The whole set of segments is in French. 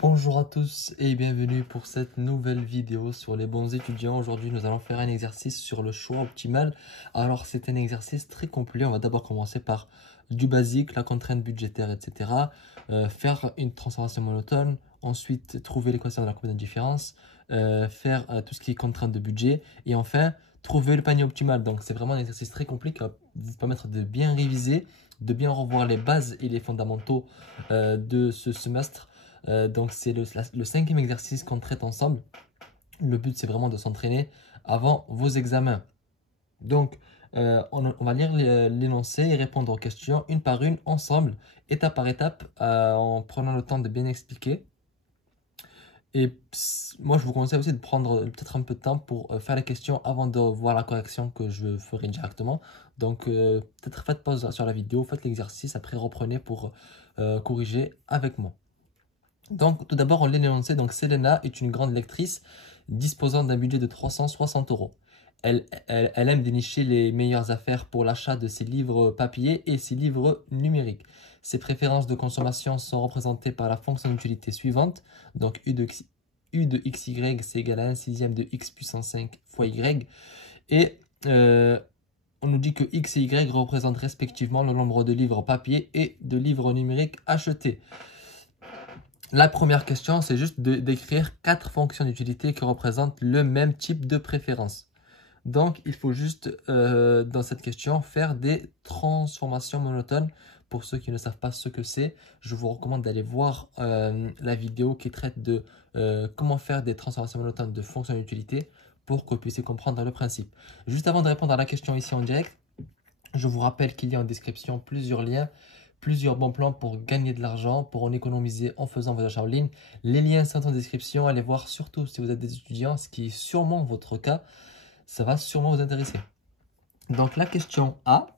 Bonjour à tous et bienvenue pour cette nouvelle vidéo sur les bons étudiants. Aujourd'hui, nous allons faire un exercice sur le choix optimal. Alors, c'est un exercice très complet. On va d'abord commencer par du basique, la contrainte budgétaire, etc. Faire une transformation monotone. Ensuite, trouver l'équation de la courbe d'indifférence. Faire tout ce qui est contrainte de budget. Et enfin, trouver le panier optimal. Donc, c'est vraiment un exercice très complet qui va vous permettre de bien réviser, de bien revoir les bases et les fondamentaux de ce semestre. Donc c'est le cinquième exercice qu'on traite ensemble. Le but c'est vraiment de s'entraîner avant vos examens. Donc on va lire l'énoncé et répondre aux questions une par une ensemble, étape par étape, en prenant le temps de bien expliquer. Et moi je vous conseille aussi de prendre peut-être un peu de temps pour faire les questions avant de voir la correction que je ferai directement. Donc peut-être faites pause sur la vidéo, faites l'exercice, après reprenez pour corriger avec moi. Donc, tout d'abord, on l'a énoncé. Donc, Selena est une grande lectrice disposant d'un budget de 360 euros. Elle aime dénicher les meilleures affaires pour l'achat de ses livres papier et ses livres numériques. Ses préférences de consommation sont représentées par la fonction d'utilité suivante. Donc, U de xy, c'est égal à 1 sixième de x puissance 5 fois y. Et on nous dit que x et y représentent respectivement le nombre de livres papier et de livres numériques achetés. La première question, c'est juste d'écrire 4 fonctions d'utilité qui représentent le même type de préférence. Donc, il faut juste, dans cette question, faire des transformations monotones. Pour ceux qui ne savent pas ce que c'est, je vous recommande d'aller voir la vidéo qui traite de comment faire des transformations monotones de fonctions d'utilité pour que vous puissiez comprendre le principe. Juste avant de répondre à la question ici en direct, je vous rappelle qu'il y a en description plusieurs liens, plusieurs bons plans pour gagner de l'argent, pour en économiser en faisant vos achats en ligne. Les liens sont en description. Allez voir surtout si vous êtes des étudiants, ce qui est sûrement votre cas. Ça va sûrement vous intéresser. Donc la question A,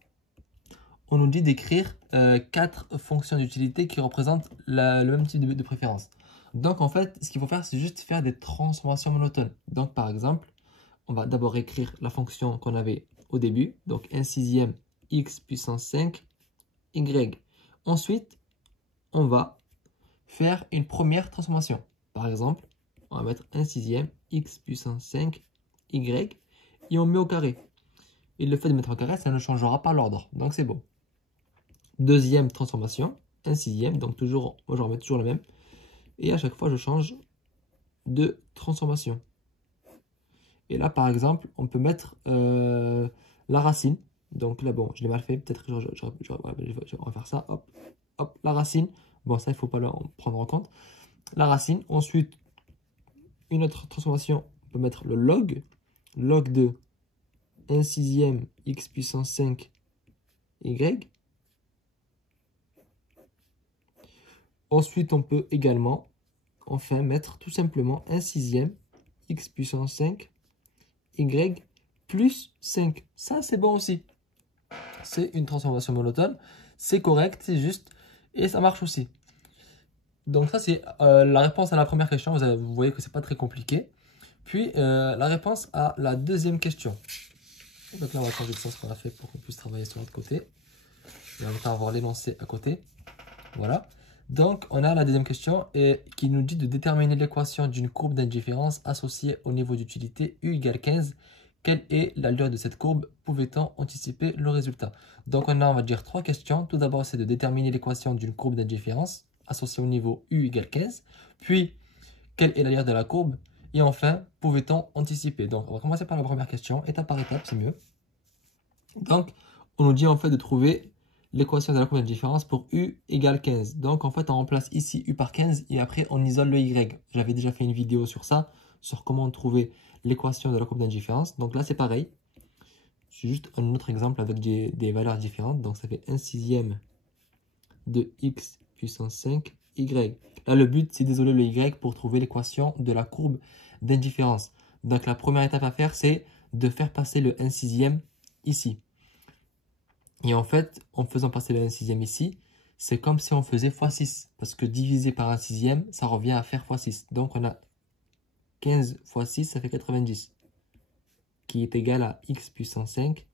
on nous dit d'écrire 4 fonctions d'utilité qui représentent le même type de préférence. Donc en fait, ce qu'il faut faire, c'est juste faire des transformations monotones. Donc par exemple, on va d'abord écrire la fonction qu'on avait au début. Donc 1 sixième x puissance 5 y. Ensuite, on va faire une première transformation. Par exemple, on va mettre 1 sixième x puissance 5 y et on met au carré. Et le fait de mettre au carré, ça ne changera pas l'ordre. Donc c'est bon. Deuxième transformation, 1 sixième. Donc toujours, moi je remets toujours le même. Et à chaque fois, je change de transformation. Et là, par exemple, on peut mettre la racine. Donc là, bon, je l'ai mal fait. Peut-être que on va faire ça. Hop, hop, la racine. Bon, ça, il ne faut pas le prendre en compte. La racine. Ensuite, une autre transformation, on peut mettre le log. Log de 1 sixième x puissance 5 y. Ensuite, on peut également, enfin, mettre tout simplement 1 sixième x puissance 5 y plus 5. Ça, c'est bon aussi. C'est une transformation monotone. C'est correct, c'est juste. Et ça marche aussi. Donc ça, c'est la réponse à la première question. Vous voyez que c'est pas très compliqué. Puis, la réponse à la deuxième question. Donc là, on va changer de sens qu'on a fait pour qu'on puisse travailler sur l'autre côté. Et on va avoir l'énoncé à côté. Voilà. Donc, on a la deuxième question qui nous dit de déterminer l'équation d'une courbe d'indifférence associée au niveau d'utilité U égale 15. Quelle est l'allure de cette courbe? Pouvait-on anticiper le résultat? Donc, on va dire 3 questions. Tout d'abord, c'est de déterminer l'équation d'une courbe d'indifférence associée au niveau U égale 15. Puis, quelle est l'allure de la courbe? Et enfin, pouvait-on anticiper? Donc, on va commencer par la première question, étape par étape, c'est mieux. Donc, on nous dit en fait de trouver l'équation de la courbe d'indifférence pour U égale 15. Donc, en fait, on remplace ici U par 15 et après, on isole le Y. J'avais déjà fait une vidéo sur ça, sur comment trouver l'équation de la courbe d'indifférence. Donc là, c'est pareil. C'est juste un autre exemple avec des valeurs différentes. Donc, ça fait 1 sixième de x puissance 5 y. Là, le but, c'est d'isoler le y pour trouver l'équation de la courbe d'indifférence. Donc, la première étape à faire, c'est de faire passer le 1 sixième ici. Et en fait, en faisant passer le 1 sixième ici, c'est comme si on faisait x6. Parce que diviser par 1 sixième, ça revient à faire x6. Donc, on a 15 fois 6, ça fait 90. Qui est égal à x puissance 5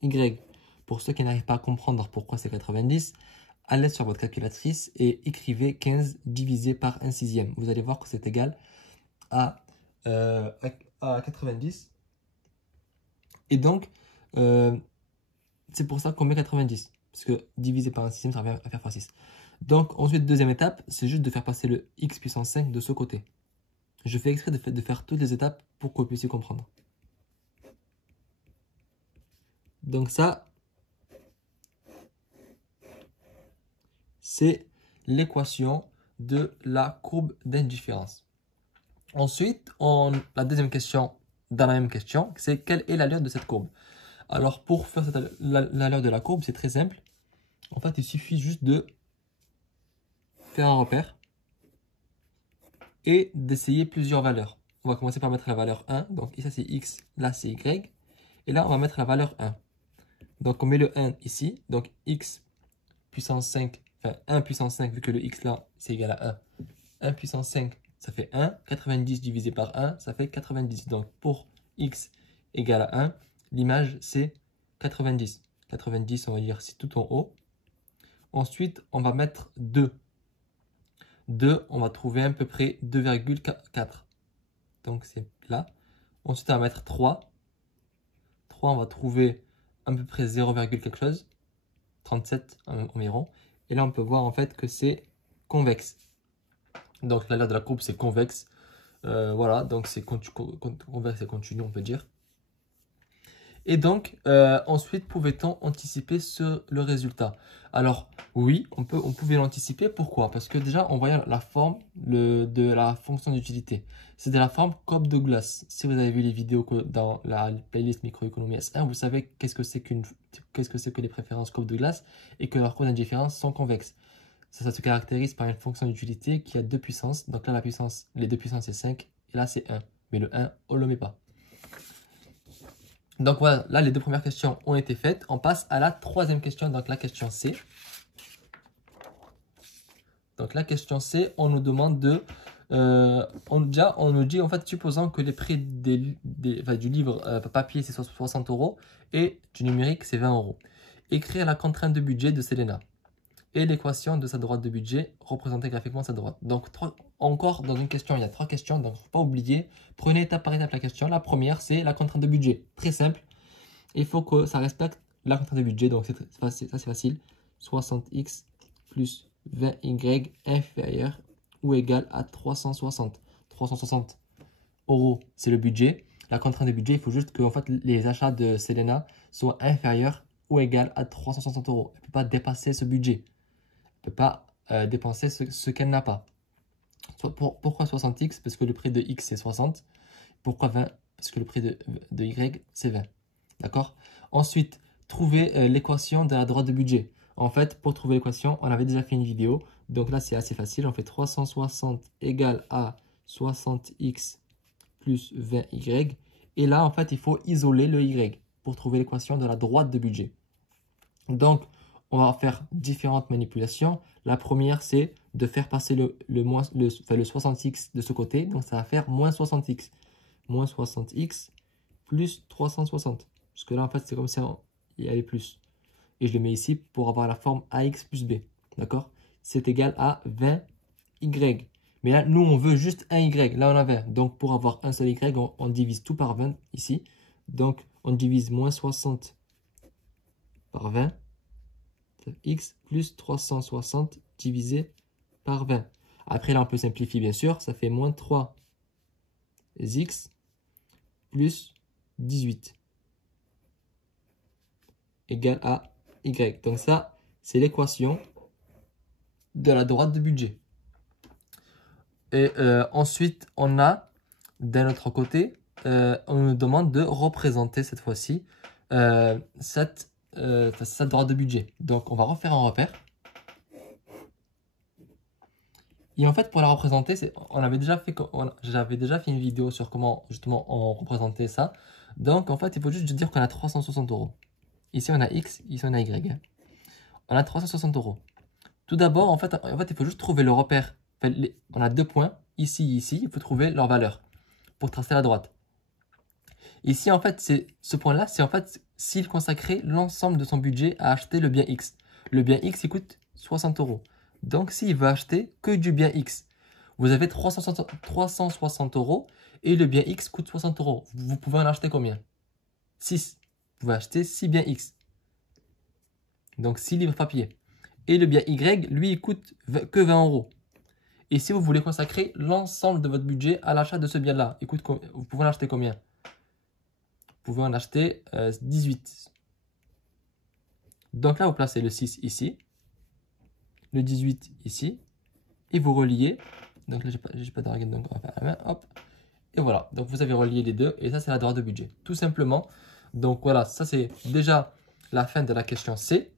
y. Pour ceux qui n'arrivent pas à comprendre pourquoi c'est 90, allez sur votre calculatrice et écrivez 15 divisé par 1 sixième. Vous allez voir que c'est égal à 90. Et donc, c'est pour ça qu'on met 90. Parce que divisé par 1 sixième, ça revient à faire x6. Donc, ensuite, deuxième étape, c'est juste de faire passer le x puissance 5 de ce côté. Je fais exprès de faire toutes les étapes pour que vous puissiez comprendre. Donc ça, c'est l'équation de la courbe d'indifférence. Ensuite, la deuxième question dans la même question, c'est quelle est l'allure de cette courbe? Alors, pour faire l'allure de la courbe, c'est très simple. En fait, il suffit juste de faire un repère et d'essayer plusieurs valeurs. On va commencer par mettre la valeur 1. Donc, ici, c'est x, là, c'est y. Et là, on va mettre la valeur 1. Donc, on met le 1 ici. Donc, x puissance 5, enfin 1 puissance 5, vu que le x là, c'est égal à 1. 1 puissance 5, ça fait 1. 90 divisé par 1, ça fait 90. Donc, pour x égale à 1, l'image, c'est 90. 90, on va dire, c'est tout en haut. Ensuite, on va mettre 2. 2, on va trouver à peu près 2,4. Donc, c'est là. Ensuite, on va mettre 3. 3, on va trouver à peu près 0, quelque chose. 37 environ. Et là, on peut voir en fait que c'est convexe. Donc, l'allure de la courbe, c'est convexe. Voilà, donc c'est convexe et continu, on peut dire. Et donc, ensuite, pouvait-on anticiper le résultat? Alors, oui, on pouvait l'anticiper. Pourquoi? Parce que déjà, on voyait la forme de la fonction d'utilité. C'est de la forme courbe de Gauss. Si vous avez vu les vidéos dans la playlist microéconomie S1, vous savez qu'est-ce que c'est que les préférences courbe de Gauss et que leurs courbes d'indifférence sont convexes. Ça se caractérise par une fonction d'utilité qui a deux puissances. Donc là, les deux puissances, c'est 5. Et là, c'est 1. Mais le 1, on ne le met pas. Donc voilà, là les deux premières questions ont été faites. On passe à la troisième question, donc la question C. Donc la question C, on nous demande de... on nous dit en fait, supposons que les prix du livre papier c'est 60 € et du numérique c'est 20 €. Écrire la contrainte de budget de Selena et l'équation de sa droite de budget représenter graphiquement sa droite. Donc encore dans une question, il y a 3 questions, donc il ne faut pas oublier. Prenez étape par étape la question. La première, c'est la contrainte de budget. Très simple. Il faut que ça respecte la contrainte de budget, donc ça c'est facile. 60x plus 20y inférieur ou égal à 360. 360 €, c'est le budget. La contrainte de budget, il faut juste que en fait, les achats de Selena soient inférieurs ou égal à 360 €. Elle ne peut pas dépasser ce budget. Elle ne peut pas dépenser ce qu'elle n'a pas. Pourquoi 60x? Parce que le prix de x c'est 60. Pourquoi 20? Parce que le prix de y c'est 20. D'accord? Ensuite, trouver l'équation de la droite de budget. En fait, pour trouver l'équation, on avait déjà fait une vidéo. Donc là, c'est assez facile. On fait 360 égale à 60x plus 20y. Et là, en fait, il faut isoler le y pour trouver l'équation de la droite de budget. Donc, on va faire différentes manipulations. La première, c'est de faire passer le 60x de ce côté. Donc, ça va faire moins 60x. Moins 60x plus 360. Parce que là, en fait, c'est comme si il y avait plus. Et je le mets ici pour avoir la forme ax plus b. D'accord? C'est égal à 20y. Mais là, nous, on veut juste un y. Là, on a 20. Donc, pour avoir un seul y, on divise tout par 20 ici. Donc, on divise moins 60 par 20. X plus 360 divisé par 20. Après, là, on peut simplifier, bien sûr. Ça fait moins 3x plus 18 égale à y. Donc ça, c'est l'équation de la droite de budget. Et ensuite, on a, d'un autre côté, on nous demande de représenter cette fois-ci cette droite de budget. Donc, on va refaire un repère. Et en fait, pour la représenter, j'avais déjà fait une vidéo sur comment justement on représentait ça. Donc, en fait, il faut juste dire qu'on a 360 €. Ici, on a X, ici, on a Y. On a 360 €. Tout d'abord, en fait, il faut juste trouver le repère. Enfin, on a 2 points, ici et ici. Il faut trouver leur valeur pour tracer la droite. Ici, en fait, ce point-là, c'est en fait s'il consacrait l'ensemble de son budget à acheter le bien X. Le bien X, il coûte 60 euros. Donc, s'il veut acheter que du bien X, vous avez 360 euros et le bien X coûte 60 euros. Vous pouvez en acheter combien? 6. Vous pouvez acheter 6 biens X. Donc 6 livres papier. Et le bien Y, lui, il coûte que 20 euros. Et si vous voulez consacrer l'ensemble de votre budget à l'achat de ce bien-là, vous pouvez en acheter combien? Vous pouvez en acheter 18. Donc là, vous placez le 6 ici, le 18 ici, et vous reliez. Donc là, j'ai pas de règle, donc on va faire la main, hop. Et voilà, donc vous avez relié les deux, et ça, c'est la droite de budget, tout simplement. Donc voilà, ça, c'est déjà la fin de la question C.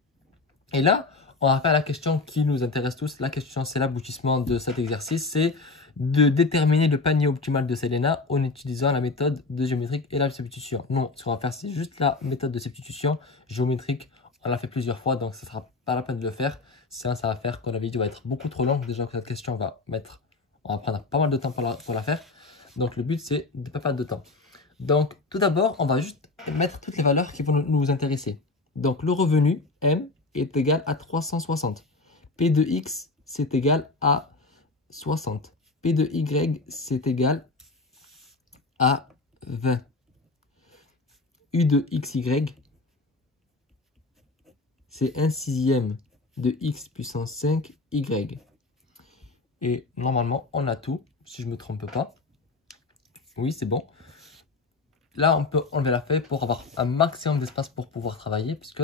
Et là, on va faire la question qui nous intéresse tous. La question, c'est l'aboutissement de cet exercice. C'est de déterminer le panier optimal de Selena en utilisant la méthode de géométrique et la substitution. Non, ce qu'on va faire, c'est juste la méthode de substitution géométrique. On l'a fait plusieurs fois, donc ce ne sera pas la peine de le faire. Sinon, ça va faire que la vidéo va être beaucoup trop longue. Déjà que cette question on va prendre pas mal de temps pour la faire. Donc, le but, c'est de ne pas perdre de temps. Donc, tout d'abord, on va juste mettre toutes les valeurs qui vont nous intéresser. Donc, le revenu, M, est égal à 360. P de X, c'est égal à 60. P de Y, c'est égal à 20. U de XY, c'est 1/6 de X puissance 5 Y. Et normalement, on a tout, si je ne me trompe pas. Oui, c'est bon. Là, on peut enlever la feuille pour avoir un maximum d'espace pour pouvoir travailler, puisque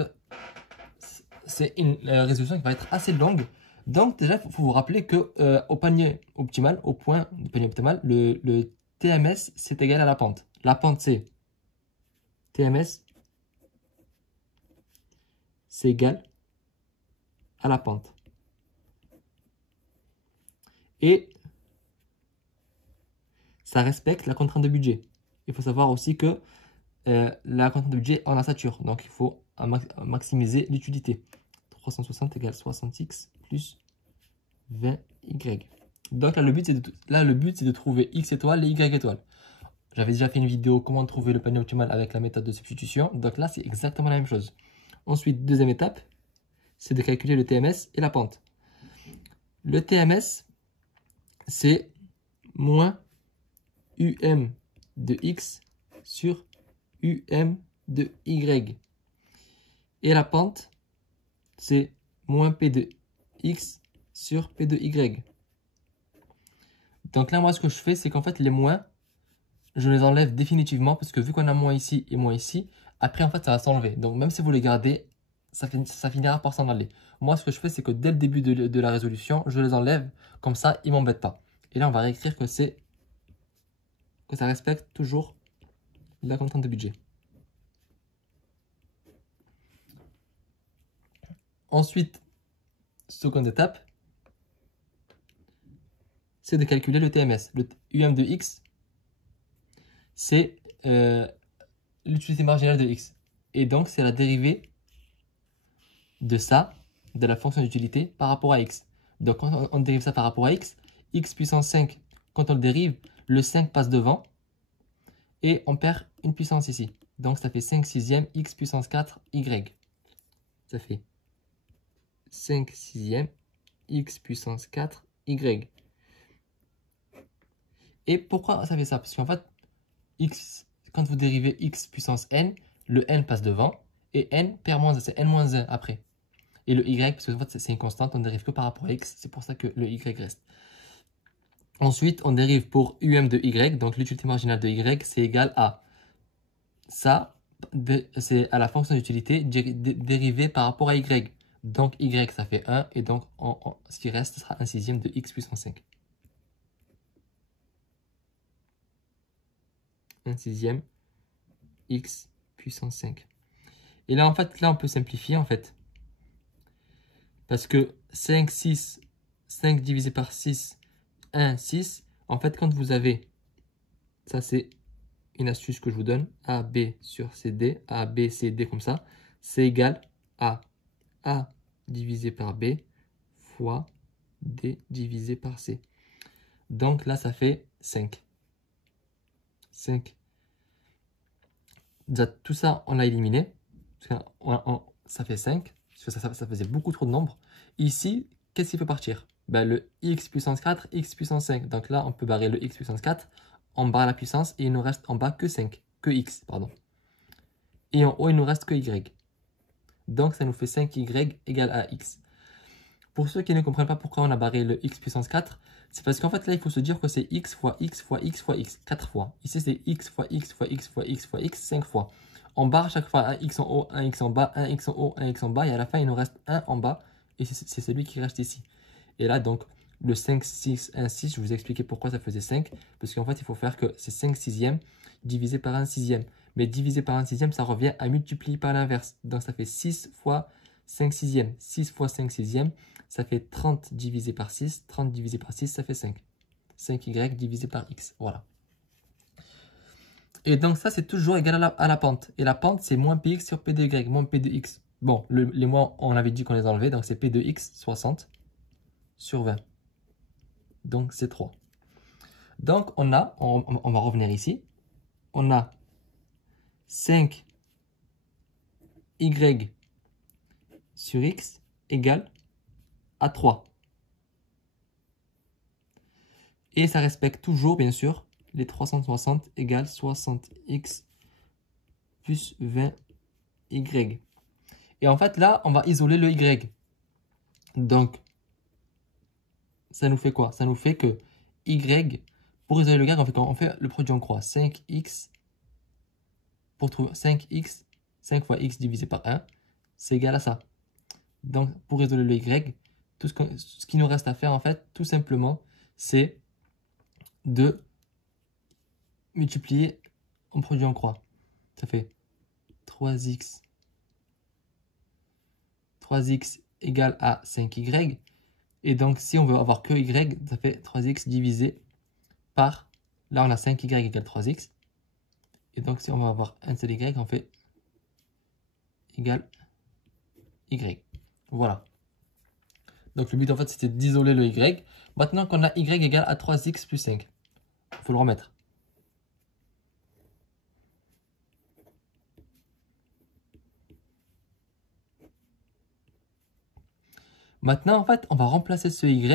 c'est une résolution qui va être assez longue. Donc déjà, il faut vous rappeler que au panier optimal, au point du panier optimal, le TMS, c'est égal à la pente. La pente, c'est TMS, c'est égal à la pente. Et ça respecte la contrainte de budget. Il faut savoir aussi que la contrainte de budget, on la sature. Donc, il faut maximiser l'utilité. 360 égale 60x plus 20y. Donc là, le but, c'est de trouver x étoile et y étoile. J'avais déjà fait une vidéo comment trouver le panier optimal avec la méthode de substitution. Donc là, c'est exactement la même chose. Ensuite, deuxième étape, c'est de calculer le TMS et la pente. Le TMS, c'est moins UM de X sur UM de Y. Et la pente, c'est moins P de X sur P de Y. Donc là, moi, ce que je fais, c'est qu'en fait, les moins, je les enlève définitivement parce que vu qu'on a moins ici et moins ici, après, en fait, ça va s'enlever. Donc, même si vous les gardez, ça finira par s'en aller. Moi, ce que je fais, c'est que dès le début de la résolution, je les enlève. Comme ça, ils ne m'embêtent pas. Et là, on va réécrire que ça respecte toujours la contrainte de budget. Ensuite, seconde étape, c'est de calculer le TMS. Le UM de X, c'est l'utilité marginale de X. Et donc, c'est la dérivée de ça, de la fonction d'utilité par rapport à X. Donc, quand on dérive ça par rapport à X, X puissance 5, quand on le dérive, le 5 passe devant et on perd une puissance ici. Donc, ça fait 5/6 X puissance 4 Y. Ça fait 5/6 X puissance 4 Y. Et pourquoi ça fait ça? Parce qu'en fait, X, quand vous dérivez X puissance N, le N passe devant et N perd moins 1, c'est N-1 après. Et le Y, parce que en fait, c'est une constante, on dérive que par rapport à X, c'est pour ça que le Y reste. Ensuite, on dérive pour UM de Y, donc l'utilité marginale de Y, c'est égal à ça, c'est à la fonction d'utilité dérivée par rapport à Y. Donc Y, ça fait 1, et donc ce qui reste, ce sera 1/6 de X puissance 5. 1/6 X puissance 5. Et là, en fait, là, on peut simplifier, en fait. Parce que 5 divisé par 6, 1, 6. En fait, quand vous avez, ça c'est une astuce que je vous donne, A, B sur CD, A, B, C, D comme ça, c'est égal à A divisé par B fois D divisé par C. Donc là, ça fait 5. 5. Déjà, tout ça, on l'a éliminé. Ça fait 5. Parce que ça faisait beaucoup trop de nombres. Ici, qu'est-ce qui peut partir? Ben, le x puissance 4, x puissance 5. Donc là, on peut barrer le x puissance 4, on barre la puissance et il nous reste en bas que 5, que x, pardon. Et en haut, il nous reste que y. Donc ça nous fait 5y égale à x. Pour ceux qui ne comprennent pas pourquoi on a barré le x puissance 4, c'est parce qu'en fait là, il faut se dire que c'est x fois x fois x fois x, 4 fois. Ici, c'est x fois x fois x fois x fois x, 5 fois. On barre chaque fois un x en haut, un x en bas, un x en haut, un x en bas, et à la fin, il nous reste 1 en bas, et c'est celui qui reste ici. Et là, donc, le 5, 6, 1, 6, je vous ai expliqué pourquoi ça faisait 5, parce qu'en fait, il faut faire que c'est 5 sixièmes divisé par 1 sixième. Mais divisé par 1 sixième, ça revient à multiplier par l'inverse. Donc, ça fait 6 fois 5 sixièmes. 6 fois 5 sixièmes, ça fait 30 divisé par 6. 30 divisé par 6, ça fait 5. 5y divisé par x. Voilà. Et donc, ça, c'est toujours égal à la pente. Et la pente, c'est moins px sur p de y, moins p de x. Bon, les moins, on avait dit qu'on les enlevait. Donc, c'est p de x, 60 sur 20. Donc, c'est 3. Donc, on va revenir ici. On a 5y sur x égale à 3. Et ça respecte toujours, bien sûr, les 360 égale 60x plus 20y. Et en fait, là, on va isoler le y. Donc, ça nous fait quoi? Ça nous fait que y, pour isoler le y, on fait le produit en croix. 5x, pour trouver 5x, 5 fois x divisé par 1, c'est égal à ça. Donc, pour isoler le y, tout ce qui nous reste à faire, en fait, tout simplement, c'est de multiplier en produit en croix. Ça fait 3x égale à 5y. Et donc, si on veut avoir que y, ça fait 3x divisé par, là on a 5y égale 3x. Et donc, si on veut avoir un seul y, on fait égal y. Voilà. Donc, le but en fait, c'était d'isoler le y. Maintenant qu'on a y égale à 3x plus 5, il faut le remettre. Maintenant, en fait, on va remplacer ce y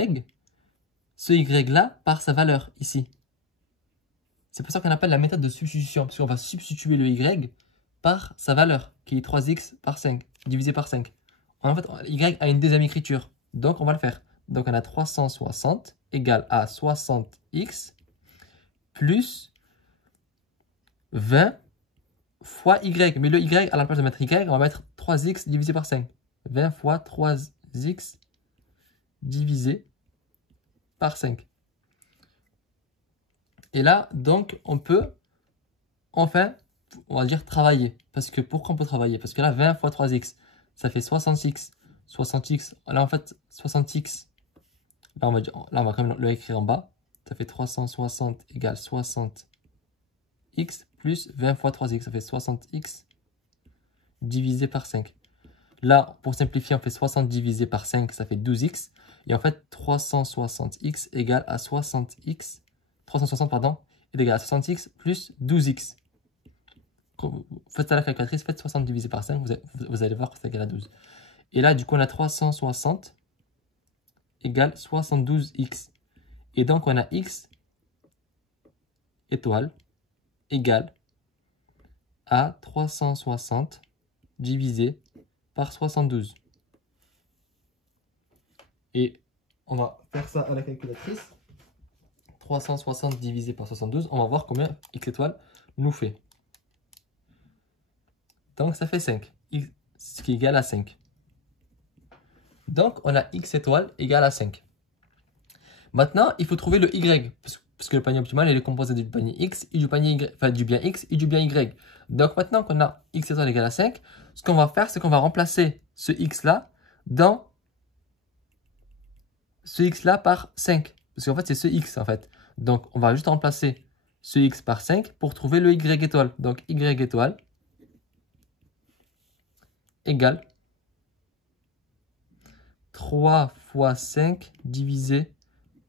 là, par sa valeur, ici. C'est pour ça qu'on appelle la méthode de substitution, parce qu'on va substituer le y par sa valeur, qui est 3x par 5, divisé par 5. En fait, y a une deuxième écriture, donc on va le faire. Donc on a 360 égale à 60x plus 20 fois y. Mais le y, à la place de mettre y, on va mettre 3x divisé par 5. 20 fois 3x divisé par 5. Et là, donc, on peut, enfin, on va dire travailler. Parce que, pourquoi on peut travailler? Parce que là, 20 fois 3x, ça fait 60x. 60x, là, en fait, 60x, là, on va quand même le écrire en bas. Ça fait 360 égale 60x plus 20 fois 3x. Ça fait 60x divisé par 5. Là, pour simplifier, on fait 60 divisé par 5, ça fait 12x. Et en fait, 360x égale à 60x. 360, pardon, est égal à 60x plus 12x. Faites ça à la calculatrice, faites 60 divisé par 5, vous allez voir que c'est égal à 12. Et là, du coup, on a 360 égale 72x. Et donc, on a x étoile égale à 360 divisé par 72. Et on va faire ça à la calculatrice. 360 divisé par 72, on va voir combien x étoile nous fait. Donc ça fait 5, ce qui est égal à 5. Donc on a x étoile égale à 5. Maintenant, il faut trouver le y, parce que le panier optimal est composé du panier x et du panier y, enfin du bien x et du bien y. Donc maintenant qu'on a x étoile égale à 5, ce qu'on va faire, c'est qu'on va remplacer ce x là dans ce x là par 5. Parce qu'en fait, c'est ce x en fait. Donc, on va juste remplacer ce x par 5 pour trouver le y étoile. Donc, y étoile égale 3 fois 5 divisé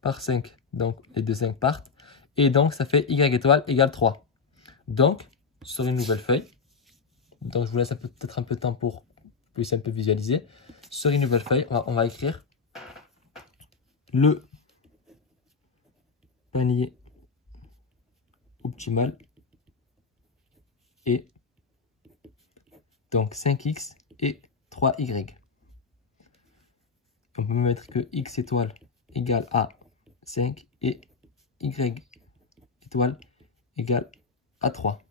par 5. Donc, les deux 5 partent. Et donc, ça fait y étoile égale 3. Donc, sur une nouvelle feuille, donc je vous laisse peut-être un peu de temps pour plus un peu visualiser. Sur une nouvelle feuille, on va écrire le panier optimal est donc 5x et 3y. On peut mettre que x étoile égale à 5 et y étoile égale à 3.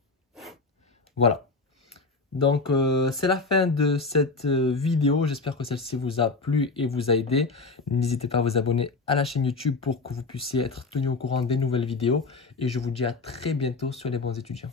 Voilà. Donc, c'est la fin de cette vidéo. J'espère que celle-ci vous a plu et vous a aidé. N'hésitez pas à vous abonner à la chaîne YouTube pour que vous puissiez être tenu au courant des nouvelles vidéos. Et je vous dis à très bientôt sur les bons étudiants.